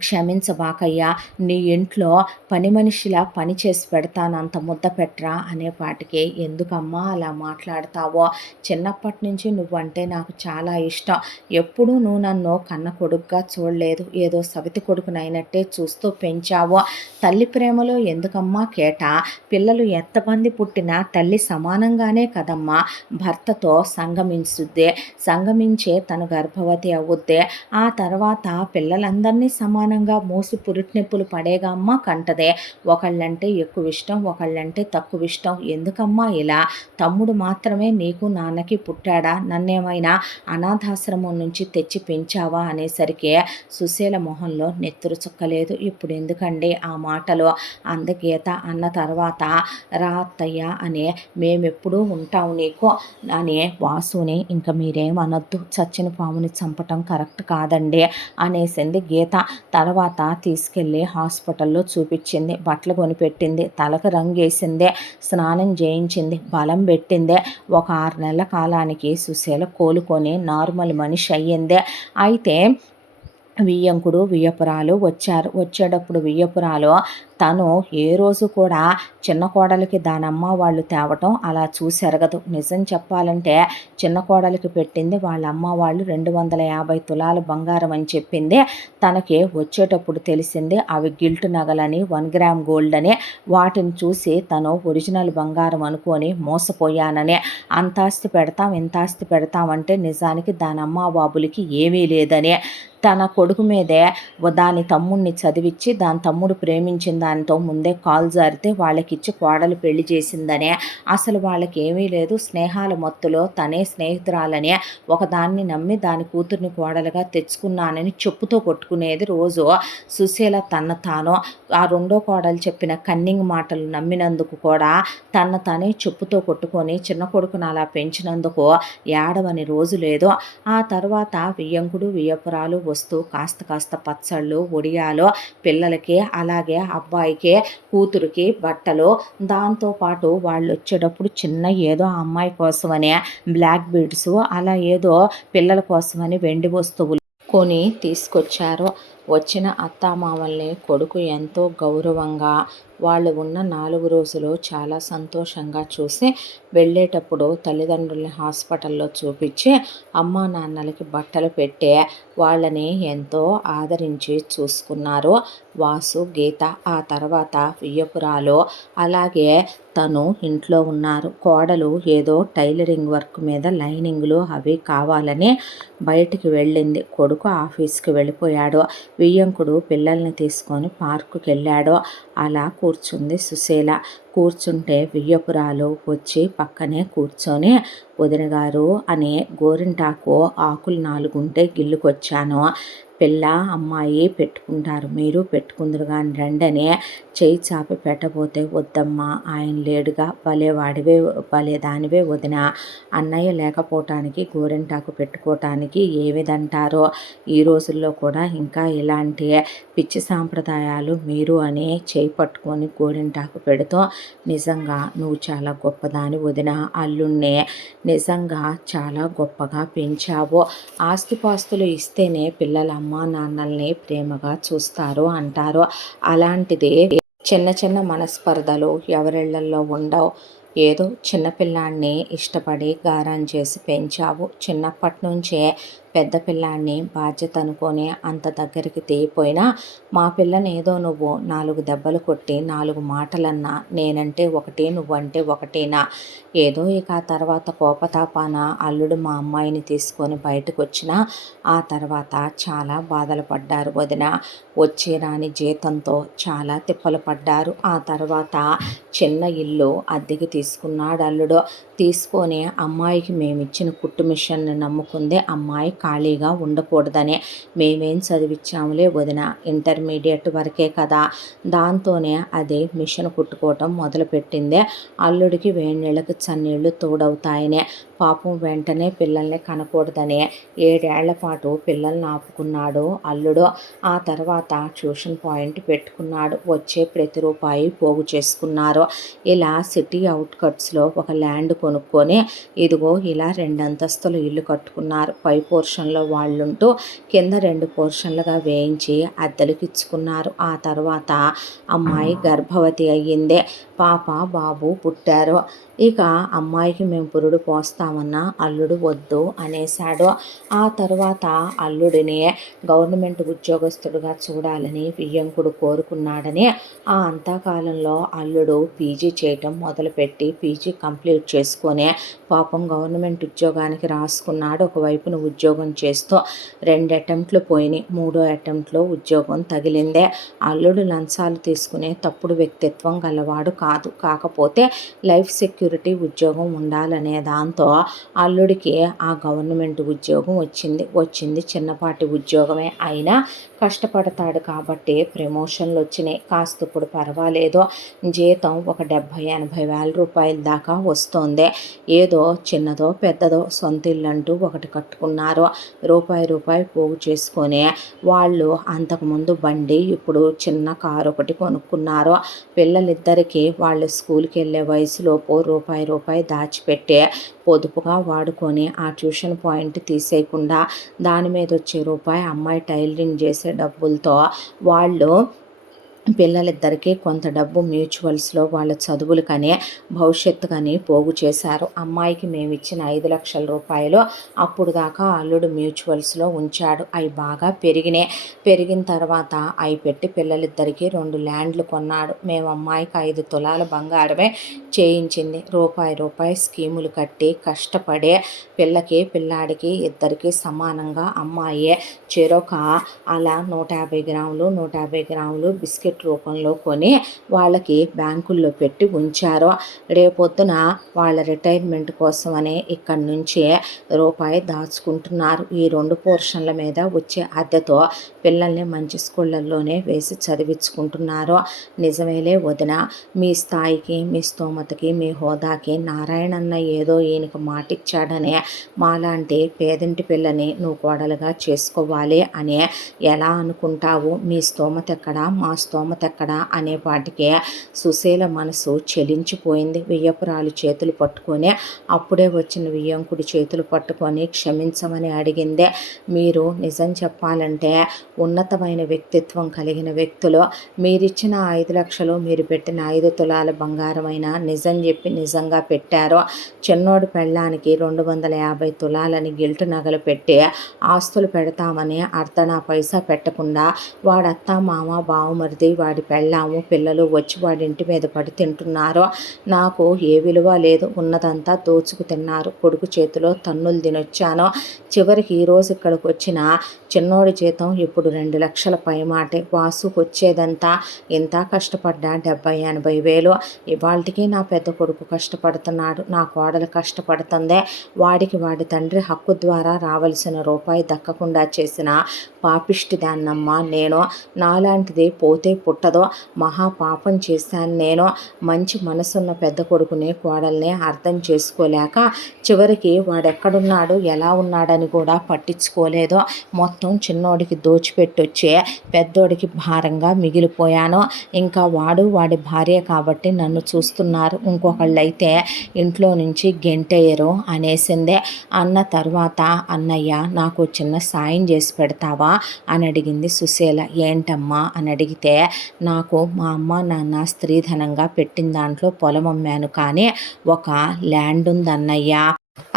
క్షమించబాకయ్యా, నీ ఇంట్లో పని మనిషిలా పని చేసి పెడతాను, అంత ముద్ద పెట్టరా అనేపాటికి ఎందుకమ్మా అలా మాట్లాడతావో, చిన్నప్పటి నుంచి నువ్వంటే నాకు చాలా ఇష్టం, ఎప్పుడూ నువ్వు నన్ను కన్న కొడుకుగా చూడలేదు, ఏదో సవితి కొడుకునైనట్టే చూస్తూ పెంచావో, తల్లి ప్రేమలో ఎందుకమ్మా కేట, పిల్లలు ఎంతమంది పుట్టినా తల్లి సమానంగానే కదమ్మా భర్తతో సంగమించే తను గర్భవతి అవుద్దే, ఆ తర్వాత పిల్లలందరినీ సమానంగా మోసి పురిటినొప్పులు పడేగా అమ్మ కంటదే, ఒకళ్ళంటే ఎక్కువ ఇష్టం, ఒకళ్ళంటే తక్కువ ఇష్టం, ఎందుకమ్మా ఇలా, తమ్ముడు మాత్రమే నీకు నాన్నకి పుట్టాడా, నన్నేమైనా అనాథాశ్రమం నుంచి తెచ్చి పెంచావా అనేసరికి సుశీల మొహంలో నెత్తురు చుక్కలేదు. ఇప్పుడు ఎందుకండి ఆ మాటలు, అందగీత అన్న తర్వాత రా అత్తయ్య అనే మేమెప్పుడూ ఉంటాం నీకు అని వాసుని ఇంకా మీరేమనొద్దు, చచ్చిన పాముని చంపటం కరెక్ట్ కాదండి అనేసింది గీత. తర్వాత తీసుకెళ్ళి హాస్పిటల్లో చూపించింది, బట్టలు కొనిపెట్టింది, తలకు రంగేసింది, స్నానం చేయించింది, బలం పెట్టింది. ఒక 6 నెలల కాలానికి సుశీల కోలుకొని నార్మల్ మనిషి అయ్యింది. అయితే వియ్యంకుడు వియ్యపురాలు వచ్చేటప్పుడు వియ్యపురాలు తను ఏ రోజు కూడా చిన్న కోడలికి దానమ్మ వాళ్ళు తేవటం అలా చూసెరగదు. నిజం చెప్పాలంటే చిన్న కోడలికి పెట్టింది వాళ్ళ అమ్మ వాళ్ళు 250 తులాల బంగారం అని చెప్పింది. తనకి వచ్చేటప్పుడు తెలిసింది అవి గిల్ట్ నగలని, 1 గ్రామ్ గోల్డ్ అని. వాటిని చూసి తను ఒరిజినల్ బంగారం అనుకొని మోసపోయానని, అంతాస్తి పెడతాం ఇంతాస్తి పెడతామంటే నిజానికి దానమ్మ బాబులకి ఏమీ లేదని, తన కొడుకు మీదే దాని తమ్ముడిని చదివించి దాని తమ్ముడు ప్రేమించిన దానితో ముందే కాలు జారితే వాళ్ళకిచ్చి కోడలు పెళ్లి చేసిందనే, అసలు వాళ్ళకి ఏమీ లేదు, స్నేహాల మత్తులో తనే స్నేహితురాలని ఒకదాన్ని నమ్మి దాని కూతుర్ని కోడలుగా తెచ్చుకున్నానని చెప్పుతో కొట్టుకునేది రోజు సుశీల. తాను ఆ రెండో కోడలు చెప్పిన కన్నింగ్ మాటలు నమ్మినందుకు కూడా తనే చెప్పుతో కొట్టుకొని చిన్న కొడుకును అలా పెంచినందుకు ఏడవని రోజు లేదు. ఆ తర్వాత వియ్యంకుడు వియ్యపురాలు వస్తూ కాస్త పచ్చళ్ళు ఒడియాలు పిల్లలకి, అలాగే అబ్బాయికి కూతురికి బట్టలు, దాంతోపాటు వాళ్ళు వచ్చేటప్పుడు చిన్న ఏదో అమ్మాయి కోసమని బ్లాక్ బీడ్స్, అలా ఏదో పిల్లల కోసమని వెండి వస్తువులు కొని తీసుకొచ్చారు. వచ్చిన అత్తామామల్ని కొడుకు ఎంతో గౌరవంగా వాళ్ళు ఉన్న 4 రోజులు చాలా సంతోషంగా చూసి వెళ్ళేటప్పుడు తల్లిదండ్రుల్ని హాస్పిటల్లో చూపించి అమ్మా నాన్నలకి బట్టలు పెట్టి వాళ్ళని ఎంతో ఆదరించి చూసుకున్నారు వాసు, గీత. ఆ తర్వాత వియ్యపురాలు అలాగే తను ఇంట్లో ఉన్నారు. కోడలు ఏదో టైలరింగ్ వర్క్ మీద లైనింగ్లు అవి కావాలని బయటికి వెళ్ళింది. కొడుకు ఆఫీస్కి వెళ్ళిపోయాడు. వియ్యంకుడు పిల్లల్ని తీసుకొని పార్కుకి వెళ్ళాడు. అలా కూర్చుంది సుశీల. కూర్చుంటే వియ్యపురాలు వచ్చి పక్కనే కూర్చొని, వదిన గారు అని గోరింటాకు ఆకులు 4 ఉంటే గిల్లుకొచ్చాను. పిల్ల అమ్మాయి పెట్టుకుంటారు, మీరు పెట్టుకుందరు కానీ రండని చేయి చాపి పెట్టబోతే వద్దమ్మా, ఆయన లేడుగా, భలే దానివే వదిన. అన్నయ్య లేకపోవటానికి గోరింటాకు పెట్టుకోవటానికి ఏమిదంటారో. ఈ రోజుల్లో కూడా ఇంకా ఇలాంటి పిచ్చి సాంప్రదాయాలు మీరు అని చేయి పట్టుకొని గోరింటాకు పెడుతూ, నిజంగా నువ్వు చాలా గొప్పదాని వదిన. అల్లుణ్ణి నిజంగా చాలా గొప్పగా పెంచావు. ఆస్తిపాస్తులు ఇస్తేనే పిల్లల అమ్మా నాన్నల్ని ప్రేమగా చూస్తారు అంటారు. అలాంటిది చిన్న చిన్న మనస్పర్ధలు ఎవరిళ్లల్లో ఉండవు. ఏదో చిన్నపిల్లాన్ని ఇష్టపడి గారం చేసి పెంచావు. చిన్నప్పటి నుంచే పెద్ద పిల్లాన్ని బాధ్యత అనుకొని అంత దగ్గరికి తీయిపోయినా, మా పిల్లని ఏదో నువ్వు 4 దెబ్బలు కొట్టి 4 మాటలన్నా నేనంటే ఒకటి నువ్వంటే ఒకటేనా. ఏదో ఇక ఆ తర్వాత కోపతాపాన అల్లుడు మా అమ్మాయిని తీసుకొని బయటకు వచ్చినా ఆ తర్వాత చాలా బాధలు పడ్డారు వదిన. వచ్చి రాని జీతంతో చాలా తిప్పలు పడ్డారు. ఆ తర్వాత చిన్న ఇల్లు అద్దెకి తీసుకున్నాడు అల్లుడు. తీసుకొని అమ్మాయికి మేమిచ్చిన కుట్టు మిషన్ని నమ్ముకుందే అమ్మాయి ఖాళీగా ఉండకూడదని. మేమేం చదివించాములే వదిన, ఇంటర్మీడియట్ వరకే కదా. దాంతోనే అది మిషన్ కుట్టుకోవటం మొదలుపెట్టిందే. అల్లుడికి వేడినీళ్ళకి చన్నీళ్ళు తోడవుతాయనే. పాపం వెంటనే పిల్లల్ని కనకూడదని 7 ఏళ్ల పాటు పిల్లల్ని ఆపుకున్నాడు అల్లుడు. ఆ తర్వాత ట్యూషన్ పాయింట్ పెట్టుకున్నాడు. వచ్చే ప్రతి రూపాయి పోగు చేసుకున్నారు. ఇలా సిటీ అవుట్కట్స్లో ఒక ల్యాండ్ కొనుక్కొని ఇదిగో ఇలా 2 అంతస్తుల ఇల్లు కట్టుకున్నారు. పై పోర్షన్లో వాళ్ళుంటూ కింద 2 పోర్షన్లుగా వేయించి అద్దెలకు ఇచ్చుకున్నారు. ఆ తర్వాత అమ్మాయి గర్భవతి అయ్యింది. పాప బాబు పుట్టారు. ఇక అమ్మాయికి మేము పురుడు పోస్తామన్నా అల్లుడు వద్దు అనేశాడు. ఆ తర్వాత అల్లుడిని గవర్నమెంట్ ఉద్యోగస్తుడుగా చూడాలని వియ్యంకుడు కోరుకున్నాడని ఆ అంతకాలంలో అల్లుడు పీజీ చేయటం మొదలుపెట్టి పీజీ కంప్లీట్ చేసుకొని పాపం గవర్నమెంట్ ఉద్యోగానికి రాసుకున్నాడు. ఒకవైపున ఉద్యోగం చేస్తూ 2 అటెంప్ట్లు పోయినాయి. 3వ అటెంప్ట్లో ఉద్యోగం తగిలిందే. అల్లుడు లంచాలు తీసుకునే తప్పుడు వ్యక్తిత్వం గలవాడు కాదు. కాకపోతే లైఫ్ సెక్యూరిటీ ఉద్యోగం ఉండాలనే దాంతో అల్లుడికి ఆ గవర్నమెంట్ ఉద్యోగం వచ్చింది చిన్నపాటి ఉద్యోగమే అయినా కష్టపడతాడు కాబట్టి ప్రమోషన్లు వచ్చినాయి. కాస్త ఇప్పుడు పర్వాలేదు, జీతం ఒక 70-80 వేల రూపాయల దాకా వస్తుంది. ఏదో చిన్నదో పెద్దదో సొంత ఇల్లు అంటూ ఒకటి కట్టుకున్నారు. రూపాయి పోగు చేసుకొని వాళ్ళు అంతకుముందు బండి, ఇప్పుడు చిన్న కారు ఒకటి కొనుక్కున్నారు. పిల్లలిద్దరికీ వాళ్ళు స్కూల్కి వెళ్ళే వయసులోపు రూపాయి దాచిపెట్టే పొదుపుగా వాడుకొని ఆ ట్యూషన్ పాయింట్ తీసేయకుండా దాని మీద వచ్చే రూపాయి అమ్మాయి టైలరింగ్ చేసే డబ్బులతో వాళ్ళు పిల్లలిద్దరికీ కొంత డబ్బు మ్యూచువల్స్లో వాళ్ళ చదువులకని భవిష్యత్తుకని పోగు చేశారు. అమ్మాయికి మేము ఇచ్చిన 5 లక్షల రూపాయలు అప్పుడు దాకా అల్లుడు మ్యూచువల్స్లో ఉంచాడు. అవి బాగా పెరిగిన తర్వాత అవి పెట్టి పిల్లలిద్దరికీ 2 ల్యాండ్లు కొన్నాడు. మేము అమ్మాయికి 5 తులాల బంగారమే చేయించింది. రూపాయి స్కీములు కట్టి కష్టపడే పిల్లాడికి ఇద్దరికి సమానంగా అమ్మాయే చెరొక అలా 150 గ్రాములు బిస్కెట్ రూపంలో కొని వాళ్ళకి బ్యాంకుల్లో పెట్టి ఉంచారు. రేపొద్దున వాళ్ళ రిటైర్మెంట్ కోసమని ఇక్కడి నుంచి రూపాయి దాచుకుంటున్నారు. ఈ 2 పోర్షన్ల మీద వచ్చే అద్దెతో పిల్లల్ని మంచి స్కూళ్ళల్లోనే వేసి చదివించుకుంటున్నారు. నిజమేలే వదిన, మీ స్థాయికి మీ స్తోమతకి మీ హోదాకి నారాయణన్న ఏదో ఈయనకు మాటిచ్చాడనే మాలాంటి పేదింటి పిల్లని నువ్వు కోడలుగా చేసుకోవాలి అని ఎలా అనుకుంటావు? మీ స్తోమత ఎక్కడా, మా స్తోమత ఎక్కడా అనేపాటికే సుశీల మనసు చెలించిపోయింది. వియ్యపురాలు చేతులు పట్టుకొని అప్పుడే వచ్చిన వియ్యంకుడి చేతులు పట్టుకొని క్షమించమని అడిగిందే. మీరు నిజం చెప్పాలంటే ఉన్నతమైన వ్యక్తిత్వం కలిగిన వ్యక్తులు. మీరిచ్చిన 5 లక్షలు, మీరు పెట్టిన 5 తులాల బంగారమైన నిజం చెప్పి నిజంగా పెట్టారు. చిన్నోడి పెళ్ళానికి 250 తులాలని గిల్టు నగలు పెట్టి ఆస్తులు పెడతామని అర్ధనా పైసా పెట్టకుండా వాడత్త మామ బావమరిది వాడి పెళ్ళాము పిల్లలు వచ్చి వాడి ఇంటి మీద పడి తింటున్నారో, నాకు ఏ విలువ లేదు, ఉన్నదంతా దోచుకు తిన్నారు. కొడుకు చేతిలో తన్నులు తినొచ్చాను. చివరికి ఈరోజు ఇక్కడికి వచ్చిన చిన్నోడి జీతం ఇప్పుడు 2 లక్షల పైమాటే. వాసుకు వచ్చేదంతా ఇంత కష్టపడ్డా 70-80 వేలు. ఇవాళకి నా పెద్ద కొడుకు కష్టపడుతున్నాడు, నా కోడలు కష్టపడుతుంది. వాడికి వాడి తండ్రి హక్కు ద్వారా రావలసిన రూపాయి దక్కకుండా చేసిన పాపిష్టి దాన్నమ్మా నేను. నాలాంటిది పోతే పుట్టదో, మహా పాపం చేశాను నేను. మంచి మనసున్న పెద్ద కొడుకుని కోడల్ని అర్థం చేసుకోలేక చివరికి వాడెక్కడున్నాడు ఎలా ఉన్నాడని కూడా పట్టించుకోలేదు. మొత్తం చిన్నోడికి దోచిపెట్టొచ్చే పెద్దోడికి భారంగా మిగిలిపోయాను. ఇంకా వాడి భార్య కాబట్టి నన్ను చూస్తున్నారు, ఇంకొకళ్ళైతే ఇంట్లో నుంచి గెంటేయరు అనేసిందే. అన్న తర్వాత అన్నయ్య నాకు చిన్న సాయం చేసి పెడతావా అని అడిగింది సుశీల. ఏంటమ్మా అని అడిగితే, నాకు మా అమ్మ నాన్న స్త్రీధనంగా పెట్టిన దాంట్లో పొలం అమ్మాను, కానీ ఒక ల్యాండ్ ఉందన్నయ్య,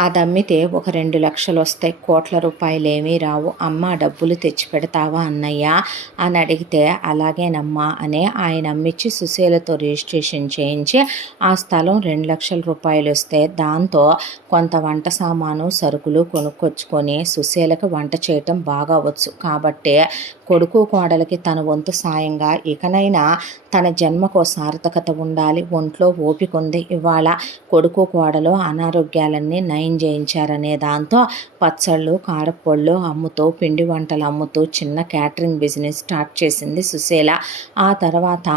అది అమ్మితే ఒక 2 లక్షలు వస్తాయి, కోట్ల రూపాయలేమీ రావు. అమ్మ డబ్బులు తెచ్చి పెడతావా అన్నయ్య అని అడిగితే, అలాగేనమ్మా అని ఆయన అమ్మిచ్చి సుశీలతో రిజిస్ట్రేషన్ చేయించి ఆ స్థలం 2 లక్షల రూపాయలు వస్తే దాంతో కొంత వంట సామాను సరుకులు కొనుక్కొచ్చుకొని సుశీలకు వంట చేయటం బాగా వచ్చు కాబట్టి కొడుకు కోడలికి తన వంతు సాయంగా ఇకనైనా తన జన్మకు సార్థకత ఉండాలి. ఒంట్లో ఓపిక ఉంది. ఇవాళ కొడుకు కోడలు అనారోగ్యాలన్నీ నయం చేయించారనే దాంతో పచ్చళ్ళు కారపొళ్ళు అమ్ముతూ పిండి వంటలు అమ్ముతూ చిన్న క్యాటరింగ్ బిజినెస్ స్టార్ట్ చేసింది సుశీల. ఆ తర్వాత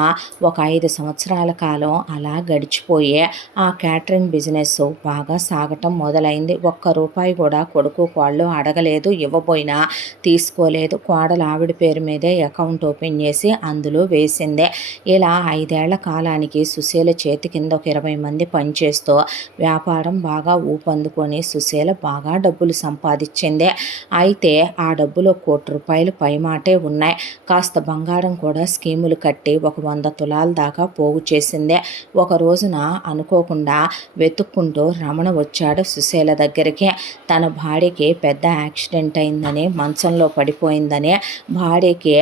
ఒక 5 సంవత్సరాల కాలం అలా గడిచిపోయే ఆ క్యాటరింగ్ బిజినెస్ బాగా సాగటం మొదలైంది. ₹1 కూడా కొడుకు కోళ్ళు అడగలేదు, ఇవ్వబోయినా తీసుకోలేదు. కోడలు ఆవిడ పేరు మీదే అకౌంట్ ఓపెన్ చేసి అందులో వేసిందే. ఇలా 5 ఏళ్ల కాలానికి సుశీల చేతి కింద ఒక 20 మంది పనిచేస్తూ వ్యాపారం బాగా ఊపందుకొని సుశీల బాగా డబ్బులు సంపాదించింది. అయితే ఆ డబ్బులో ₹1,00,00,000 పైమాటే ఉన్నాయి. కాస్త బంగారం కూడా స్కీములు కట్టి ఒక 100 తులాల దాకా పోగు చేసింది. ఒక రోజున అనుకోకుండా వెతుక్కుంటూ రమణ వచ్చాడు సుశీల దగ్గరికి. తన భార్యకి పెద్ద యాక్సిడెంట్ అయిందని, మంచంలో పడిపోయిందని, భార్యకి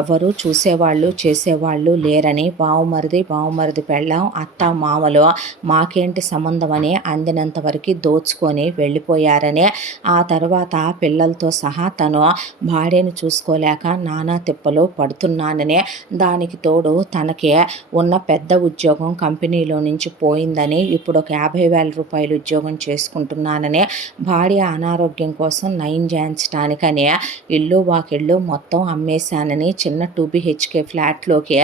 ఎవరు చూసేవాళ్ళు చేసేవాళ్ళు లేరని, బావుమరిది పెళ్ళాం అత్త మామలో మాకేంటి సంబంధం అని అందినంత వరకు దోచుకొని వెళ్ళిపోయారని, ఆ తర్వాత పిల్లలతో సహా తను భార్యను చూసుకోలేక నానా తిప్పలు పడుతున్నానని, దానికి తోడు తనకి ఉన్న పెద్ద ఉద్యోగం కంపెనీలో నుంచి పోయిందని, ఇప్పుడు ఒక ₹50,000 ఉద్యోగం చేసుకుంటున్నానని, భార్య అనారోగ్యం కోసం నయం చేయించడానికని ఇల్లు వాకిళ్ళు మొత్తం అమ్మేశానని, చిన్న 2 BHK ఫ్లాట్లోకి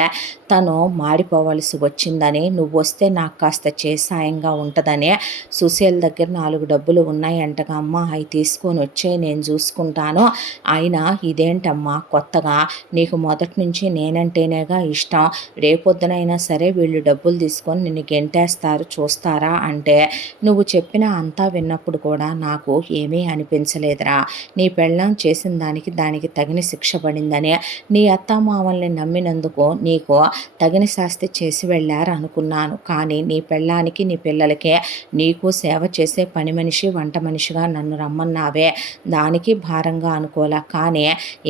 తను మాడిపోవలసి వచ్చిందని, నువ్వు వస్తే నాకు కాస్త చేసాయంగా ఉంటుందని, సుశీల దగ్గర 4 డబ్బులు ఉన్నాయంటగా, అమ్మ అవి తీసుకొని వచ్చే నేను చూసుకుంటాను. అయినా ఇదేంటమ్మా కొత్తగా, నీకు మొదటి నుంచి నేనంటేనేగా ఇష్టం, రేపొద్దునైనా సరే వీళ్ళు డబ్బులు తీసుకొని నిన్ను గెంటేస్తారు చూస్తారా అంటే, నువ్వు చెప్పిన అంతా విన్నప్పుడు కూడా నాకు ఏమీ అనిపించలేదురా. నీ పెళ్ళాం చేసిన దానికి తగిన శిక్ష పడిందని, నీ అత్తామామల్ని నమ్మినందుకు నీకు తగిన శాస్తి చేసి వెళ్ళారు అనుకున్నాను. కానీ నీ పెళ్ళానికి నీ పిల్లలకే నీకు సేవ చేసే పని మనిషి వంట మనిషిగా నన్ను రమ్మన్నావే, దానికి భారంగా అనుకోలే. కానీ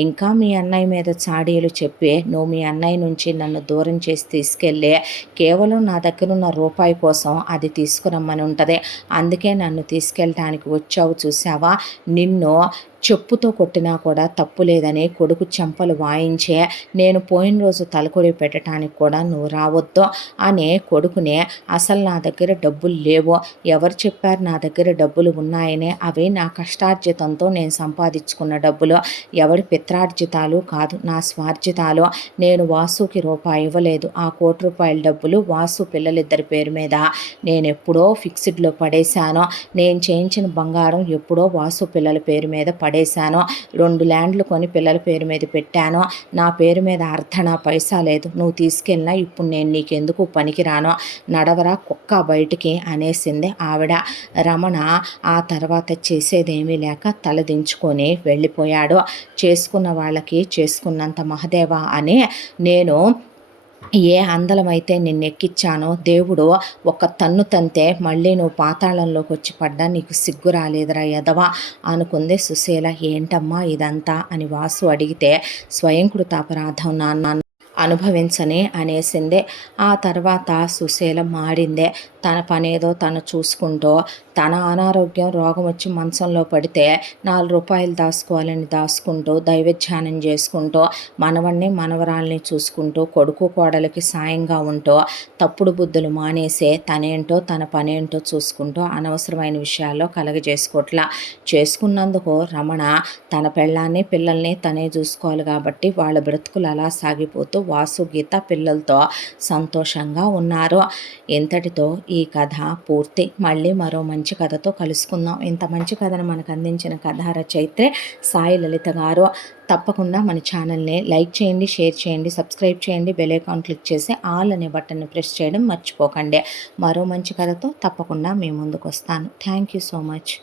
ఇంకా మీ అన్నయ్య మీద చాడీలు చెప్పి నువ్వు మీ అన్నయ్య నుంచి నన్ను దూరం చేసి తీసుకెళ్ళి కేవలం నా దగ్గర ఉన్న ₹1 కోసం అది తీసుకురమ్మని ఉంటుంది. అందుకే నన్ను తీసుకెళ్ళటానికి వచ్చావు చూసావా, నిన్ను చెప్పుతో కొట్టినా కూడా తప్పు లేదని కొడుకు చెంపలు వాయించే, నేను పోయిన రోజు తలకొడి పెట్టడానికి కూడా నువ్వు రావద్దు అనే కొడుకునే, అసలు నా దగ్గర డబ్బులు లేవు, ఎవరు చెప్పారు నా దగ్గర డబ్బులు ఉన్నాయని, అవి నా కష్టార్జితంతో నేను సంపాదించుకున్న డబ్బులు, ఎవరి పిత్రార్జితాలు కాదు, నా స్వార్జితాలు. నేను వాసుకి ₹1 ఇవ్వలేదు. ఆ ₹1,00,00,000 డబ్బులు వాసు పిల్లలిద్దరి పేరు మీద నేను ఎప్పుడో ఫిక్స్డ్లో పడేశాను. నేను చేయించిన బంగారం ఎప్పుడో వాసు పిల్లల పేరు మీద పడేశాను. 2 ల్యాండ్లు కొని పిల్లల పేరు మీద పెట్టాను. నా పేరు మీద అర్ధనా పైసా లేదు. నువ్వు తీసుకెళ్ళినా ఇప్పుడు నేను నీకెందుకు పనికిరాను, నడవరా కుక్క బయటికి అనేసింది ఆవిడ. రమణ ఆ తర్వాత చేసేదేమీ లేక తలదించుకొని వెళ్ళిపోయాడు. చేసుకున్న వాళ్ళకి చేసుకున్నంత మహదేవా అని నేను ఏ అందలమైతే నిన్నెక్కిచ్చానో దేవుడు ఒక తన్ను తంతే మళ్ళీ నువ్వు పాతాళంలోకి వచ్చి పడ్డా నీకు సిగ్గు రాలేదురా ఎదవా అనుకుంది సుశీల. ఏంటమ్మా ఇదంతా అని వాసు అడిగితే, స్వయంకృత అపరాధం నాన్న, అనుభవించని అనేసిందే. ఆ తర్వాత సుశీల మారిందే. తన పనేదో తను చూసుకుంటూ, తన అనారోగ్యం రోగం వచ్చి మంచంలో పడితే రూ. 4 దాసుకోవాలని దాసుకుంటూ, దైవధ్యానం చేసుకుంటూ, మనవడిని మనవరాల్ని చూసుకుంటూ, కొడుకు కోడలికి సాయంగా ఉంటూ, తప్పుడు బుద్ధులు మానేసి తనేంటో తన పనేంటో చూసుకుంటూ అనవసరమైన విషయాల్లో కలగజేసుకోవట్లా. చేసుకున్నందుకు రమణ తన పెళ్ళాన్ని పిల్లల్ని తనే చూసుకోవాలి కాబట్టి వాళ్ళ బ్రతుకులు అలా సాగిపోతూ వాసు గీత పిల్లలతో సంతోషంగా ఉన్నారు. ఇంతటితో ఈ కథ పూర్తి. మళ్ళీ మరో మంచి కథతో కలుసుకుందాం. ఇంత మంచి కథను మనకు అందించిన కథా రచయిత్రి సాయి లలిత గారు. తప్పకుండా మన ఛానల్ని లైక్ చేయండి, షేర్ చేయండి, సబ్స్క్రైబ్ చేయండి, బెల్ ఐకాన్ క్లిక్ చేసి ఆల్ అనే బటన్ని ప్రెస్ చేయడం మర్చిపోకండి. మరో మంచి కథతో తప్పకుండా మీ ముందుకు వస్తాను. Thank you so much.